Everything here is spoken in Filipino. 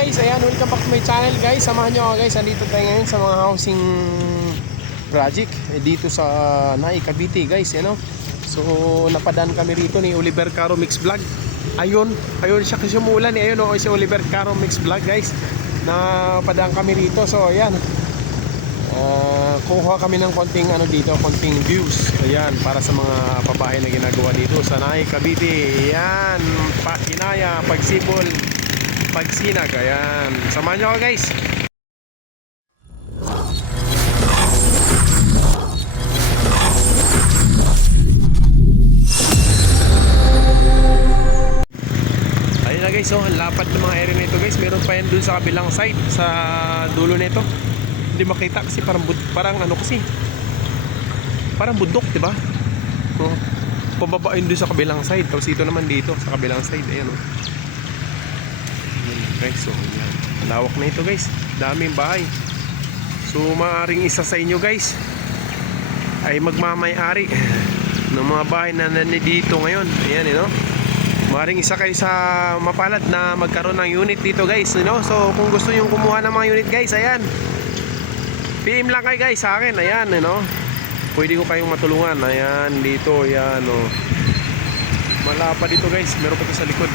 guys, ayan, welcome back to my channel guys. Samahan nyo ako guys, andito tayo ngayon sa mga housing project dito sa Naik, Cavite guys, you know? So napadaan kami rito ni Oliver Caro Mix Vlog. Ayun siya kasi umulan eh. Ayun si Oliver Caro Mix Vlog guys. Napadaan kami rito, so ayan, kuha kami ng konting dito, konting views. Ayan, para sa mga pabahay na ginagawa dito sa Naik, Cavite. Ayan, Pakinaya, Pagsibol, Pagsinag. Ayan, samahan nyo ako guys. Ayun na guys, oh, ang lapad ng mga area nito guys. Meron pa yan dun sa kabilang side, sa dulo nito. Hindi makita kasi parang parang bundok, di ba? Oh, pababa yun dun sa kabilang side. Tapos ito naman dito sa kabilang side. Ayan, oh. Ayan guys, so ayan, lawak na ito guys, daming bahay. So maaaring isa sa inyo guys ay magmamay-ari ng mga bahay na nandito ngayon. Ayan, you know? Maaaring isa kayo sa mapalad na magkaroon ng unit dito guys, you know? So kung gusto nyo kumuha ng mga unit guys, ayan, PM lang kayo guys sa akin. Ayan, you know? Pwede ko kayong matulungan. Ayan, dito, ayan, oh. Malapad dito guys, meron pa ito sa likod.